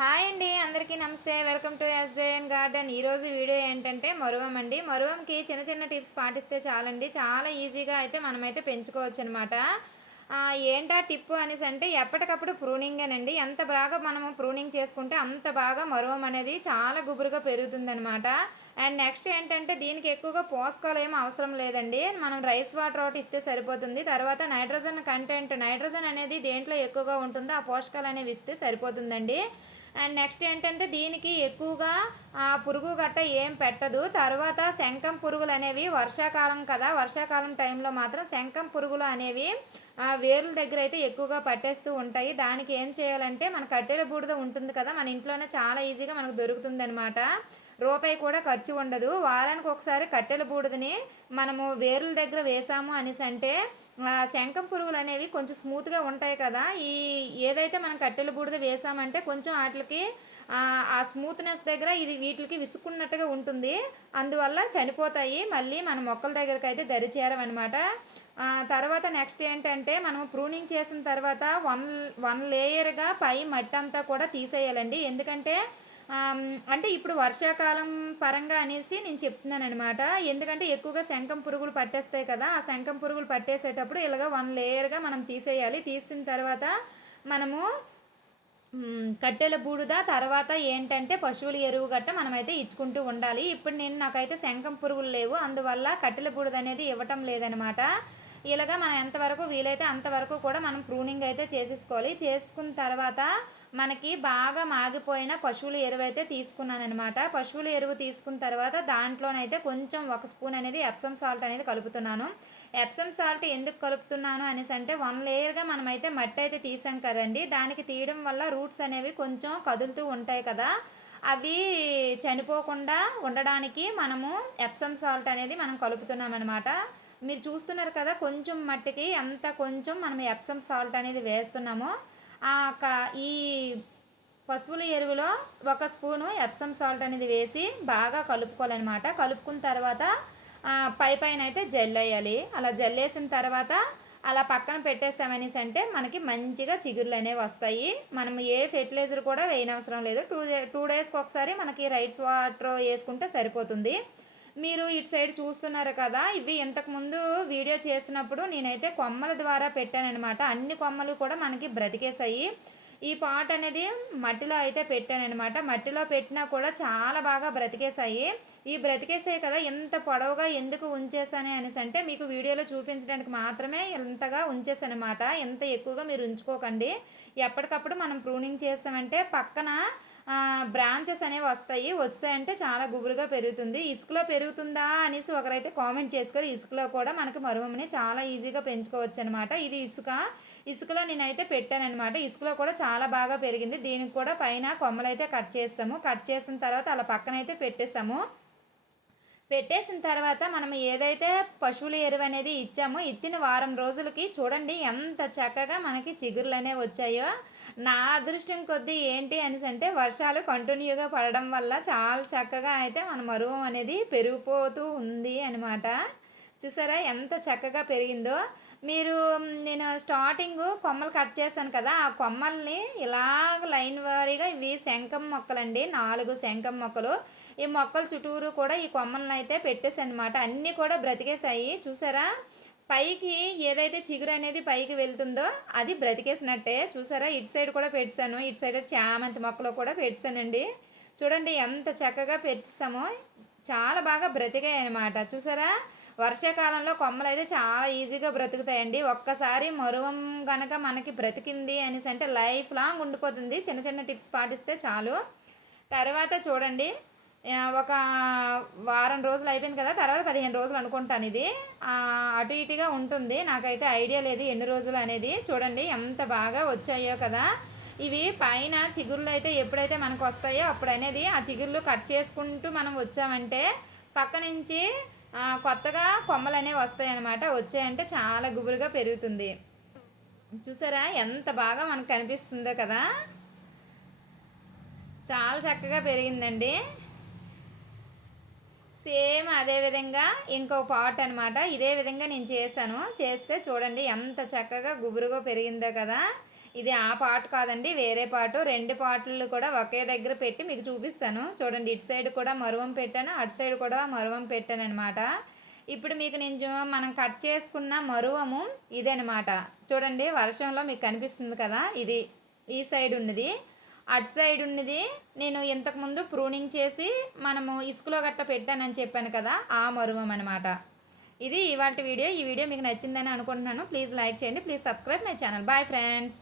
Hi అండి, అందరికీ నమస్తే. Welcome to SJN garden. ఈరోజు వీడియో ఏంటంటే మరువం అండి. మరువంకి చిన్న చిన్న టిప్స్ పాటిస్తే చాలండి, చాలా ఈజీగా అయితే మనమైతే పెంచుకోవచ్చు అనమాట. ఏంటా టిప్పు అనేసి అంటే ఎప్పటికప్పుడు ప్రూనింగేనండి. ఎంత బాగా మనము ప్రూనింగ్ చేసుకుంటే అంత బాగా మరువం అనేది చాలా గుబురుగా పెరుగుతుందనమాట. అండ్ నెక్స్ట్ ఏంటంటే దీనికి ఎక్కువగా పోషకాలు ఏమి అవసరం లేదండి. మనం రైస్ వాటర్ ఒకటి ఇస్తే సరిపోతుంది. తర్వాత నైట్రోజన్ అనేది దేంట్లో ఎక్కువగా ఉంటుందో ఆ పోషకాలు అనేవి ఇస్తే సరిపోతుందండి. అండ్ నెక్స్ట్ ఏంటంటే దీనికి ఎక్కువగా పురుగు గట్ట ఏం పెట్టదు. తర్వాత శంఖం పురుగులు అనేవి వర్షాకాలం కదా, వర్షాకాలం టైంలో మాత్రం శంఖం పురుగులు అనేవి వేర్ల దగ్గర అయితే ఎక్కువగా పట్టేస్తూ ఉంటాయి. దానికి ఏం చేయాలంటే మన కట్టెల బూడిద ఉంటుంది కదా, మన ఇంట్లోనే చాలా ఈజీగా మనకు దొరుకుతుంది అనమాట. రూపాయి కూడా ఖర్చు ఉండదు. వారానికి ఒకసారి కట్టెల బూడిదని మనము వేర్ల దగ్గర వేసాము అనేసి అంటే శంఖం పురుగులు అనేవి కొంచెం స్మూత్గా ఉంటాయి కదా. ఏదైతే మనం కట్టెల బూడిద వేసామంటే కొంచెం వాటికి ఆ స్మూత్నెస్ దగ్గర ఇది వీటికి విసుక్కున్నట్టుగా ఉంటుంది. అందువల్ల చనిపోతాయి. మళ్ళీ మన మొక్కల దగ్గరకు అయితే దరి చేరవన్నమాట. తర్వాత నెక్స్ట్ ఏంటంటే మనం ప్రూనింగ్ చేసిన తర్వాత వన్ వన్ లేయర్గా పై మట్టి అంతా కూడా తీసేయాలండి. ఎందుకంటే అంటే ఇప్పుడు వర్షాకాలం పరంగా అనేసి నేను చెప్తున్నాను అనమాట. ఎందుకంటే ఎక్కువగా శంఖం పురుగులు పట్టేస్తాయి కదా, ఆ శంఖం పురుగులు పట్టేసేటప్పుడు ఇలాగ వన్ లేయర్గా మనం తీసేయాలి. తీసిన తర్వాత మనము కట్టెల బూడిద, తర్వాత ఏంటంటే పశువుల ఎరువు గట్ట మనమైతే ఇచ్చుకుంటూ ఉండాలి. ఇప్పుడు నాకైతే శంఖం పురుగులు లేవు, అందువల్ల కట్టెల బూడిద అనేది ఇవ్వటం లేదనమాట. ఇలాగా మనం ఎంతవరకు వీలైతే అంతవరకు కూడా మనం ప్రూనింగ్ అయితే చేసేసుకోవాలి. చేసుకున్న తర్వాత మనకి బాగా మాగిపోయిన పశువుల ఎరువు అయితే తీసుకున్నాను అనమాట. పశువుల ఎరువు తీసుకున్న తర్వాత దాంట్లోనైతే కొంచెం 1 స్పూన్ అనేది ఎప్సమ్ సాల్ట్ అనేది కలుపుతున్నాను. ఎప్సమ్ సాల్ట్ ఎందుకు కలుపుతున్నాను అనేసి అంటే 1 లేయర్గా మనమైతే మట్టి అయితే తీసాం కదండి, దానికి తీయడం వల్ల రూట్స్ అనేవి కొంచెం కదులుతూ ఉంటాయి కదా, అవి చనిపోకుండా ఉండడానికి మనము ఎప్సమ్ సాల్ట్ అనేది మనం కలుపుతున్నాం అనమాట. మీరు చూస్తున్నారు కదా, కొంచెం మట్టికి అంత కొంచెం మనం ఎప్సమ్ సాల్ట్ అనేది వేస్తున్నాము. ఈ పశువుల ఎరువులో 1 స్పూను ఎప్సమ్ సాల్ట్ అనేది వేసి బాగా కలుపుకోవాలన్నమాట. కలుపుకున్న తర్వాత పైన అయితే జల్లేయాలి. అలా జల్లేసిన తర్వాత అలా పక్కన పెట్టేసామనేసి అంటే మనకి మంచిగా చిగుర్లు అనేవి వస్తాయి. మనం ఏ ఫెర్టిలైజర్ కూడా వేయనవసరం లేదు. 2 డేస్కి ఒకసారి మనకి రైస్ వాటర్ వేసుకుంటే సరిపోతుంది. మీరు ఇటు సైడ్ చూస్తున్నారు కదా, ఇవి ఇంతకుముందు వీడియో చేసినప్పుడు నేనైతే కొమ్మల ద్వారా పెట్టానమాట. అన్ని కొమ్మలు కూడా మనకి బ్రతికేసాయి. ఈ పాట్ అనేది మట్టిలో అయితే పెట్టానమాట. మట్టిలో పెట్టినా కూడా చాలా బాగా బ్రతికేసాయి. ఈ బ్రతికేసాయి కదా, ఎంత పొడవుగా ఎందుకు ఉంచేసాను అనేసి అంటే మీకు వీడియోలో చూపించడానికి మాత్రమే ఎంతగా ఉంచేసానమాట. ఎంత ఎక్కువగా మీరు ఉంచుకోకండి. ఎప్పటికప్పుడు మనం ప్రూనింగ్ చేస్తామంటే పక్కన బ్రాంచెస్ అనేవి వస్తాయంటే చాలా గుబురుగా పెరుగుతుంది. ఇసుకలో పెరుగుతుందా అనేసి ఒకరైతే కామెంట్ చేసుకోరు. ఇసుకలో కూడా మనకి మరువని చాలా ఈజీగా పెంచుకోవచ్చు అనమాట. ఇది ఇసుకలో నేనైతే పెట్టానమాట. ఇసుకలో కూడా చాలా బాగా పెరిగింది. దీనికి కూడా పైన కొమ్మలు అయితే కట్ చేస్తాము. కట్ చేసిన తర్వాత అలా పక్కనైతే పెట్టేసిన తర్వాత మనం ఏదైతే పశువుల ఎరువు అనేది ఇచ్చామో ఇచ్చిన వారం రోజులకి చూడండి ఎంత చక్కగా మనకి చిగురులు అనేవి వచ్చాయో. నా అదృష్టం కొద్దీ ఏంటి అనేసి అంటే వర్షాలు కంటిన్యూగా పడడం వల్ల చాలా చక్కగా అయితే మన మరువం అనేది పెరిగిపోతూ ఉంది అనమాట. చూసారా ఎంత చక్కగా పెరిగిందో. నేను స్టార్టింగ్ కొమ్మలు కట్ చేశాను కదా, ఆ కొమ్మల్ని ఇలాగ లైన్ వారీగా ఇవి శంఖం మొక్కలండి, 4 శంఖం మొక్కలు. ఈ మొక్కల చుట్టూరు కూడా ఈ కొమ్మలను అయితే పెట్టేసాను అనమాట. అన్నీ కూడా బ్రతికేసాయి. చూసారా, పైకి ఏదైతే చిగురు అనేది పైకి వెళ్తుందో అది బ్రతికేసినట్టే. చూసారా, ఇటు సైడ్ కూడా పెట్టాను, ఇటు సైడ్ చామంతి మొక్కలు కూడా పెట్టానండి. చూడండి ఎంత చక్కగా పెట్టామో, చాలా బాగా బ్రతికాయి అనమాట. చూసారా, వర్షాకాలంలో కొమ్మలు అయితే చాలా ఈజీగా బ్రతుకుతాయండి. ఒక్కసారి మరువం కనుక మనకి బ్రతికింది అనేసి అంటే లైఫ్ లాంగ్ ఉండిపోతుంది. చిన్న చిన్న టిప్స్ పాటిస్తే చాలు. తర్వాత చూడండి, ఒక వారం రోజులు అయిపోయింది కదా, తర్వాత 15 రోజులు అనుకుంటాను. ఇది అటు ఇటుగా ఉంటుంది, నాకైతే ఐడియా లేదు ఎన్ని రోజులు అనేది. చూడండి ఎంత బాగా వచ్చాయో కదా. ఇవి పైన చిగుర్లు అయితే ఎప్పుడైతే మనకు వస్తాయో అప్పుడు అనేది ఆ చిగుర్లు కట్ చేసుకుంటూ మనం వచ్చామంటే పక్క నుంచి కొత్తగా కొమ్మలు అనేవి వస్తాయి అన్నమాట. వచ్చాయంటే చాలా గుబురుగా పెరుగుతుంది. చూసారా ఎంత బాగా మనకు కనిపిస్తుందో కదా, చాలా చక్కగా పెరిగిందండి. సేమ్ అదే విధంగా ఇంకో పాట్ అనమాట. ఇదే విధంగా నేను చేస్తే చూడండి ఎంత చక్కగా గుబురుగా పెరిగిందో కదా. ఇది ఆ పార్ట్ కాదండి, వేరే పార్ట్. 2 పార్టులు కూడా ఒకే దగ్గర పెట్టి మీకు చూపిస్తాను. చూడండి, ఇటు సైడ్ కూడా మరువం పెట్టాను, అటు సైడ్ కూడా మరువం పెట్టాను అనమాట. ఇప్పుడు మీకు నేను మనం కట్ చేసుకున్న మరువము ఇదనమాట. చూడండి, వర్షంలో మీకు కనిపిస్తుంది కదా, ఇది ఈ సైడ్ ఉన్నది. అటు సైడ్ ఉన్నది నేను ఇంతకుముందు ప్రూనింగ్ చేసి మనము ఇసుకలో గట్ట పెట్టానని చెప్పాను కదా, ఆ మరువం అనమాట. ఇది ఇవాల్టి వీడియో. ఈ వీడియో మీకు నచ్చిందని అనుకుంటున్నాను. ప్లీజ్ లైక్ చేయండి, please subscribe my channel. Bye friends.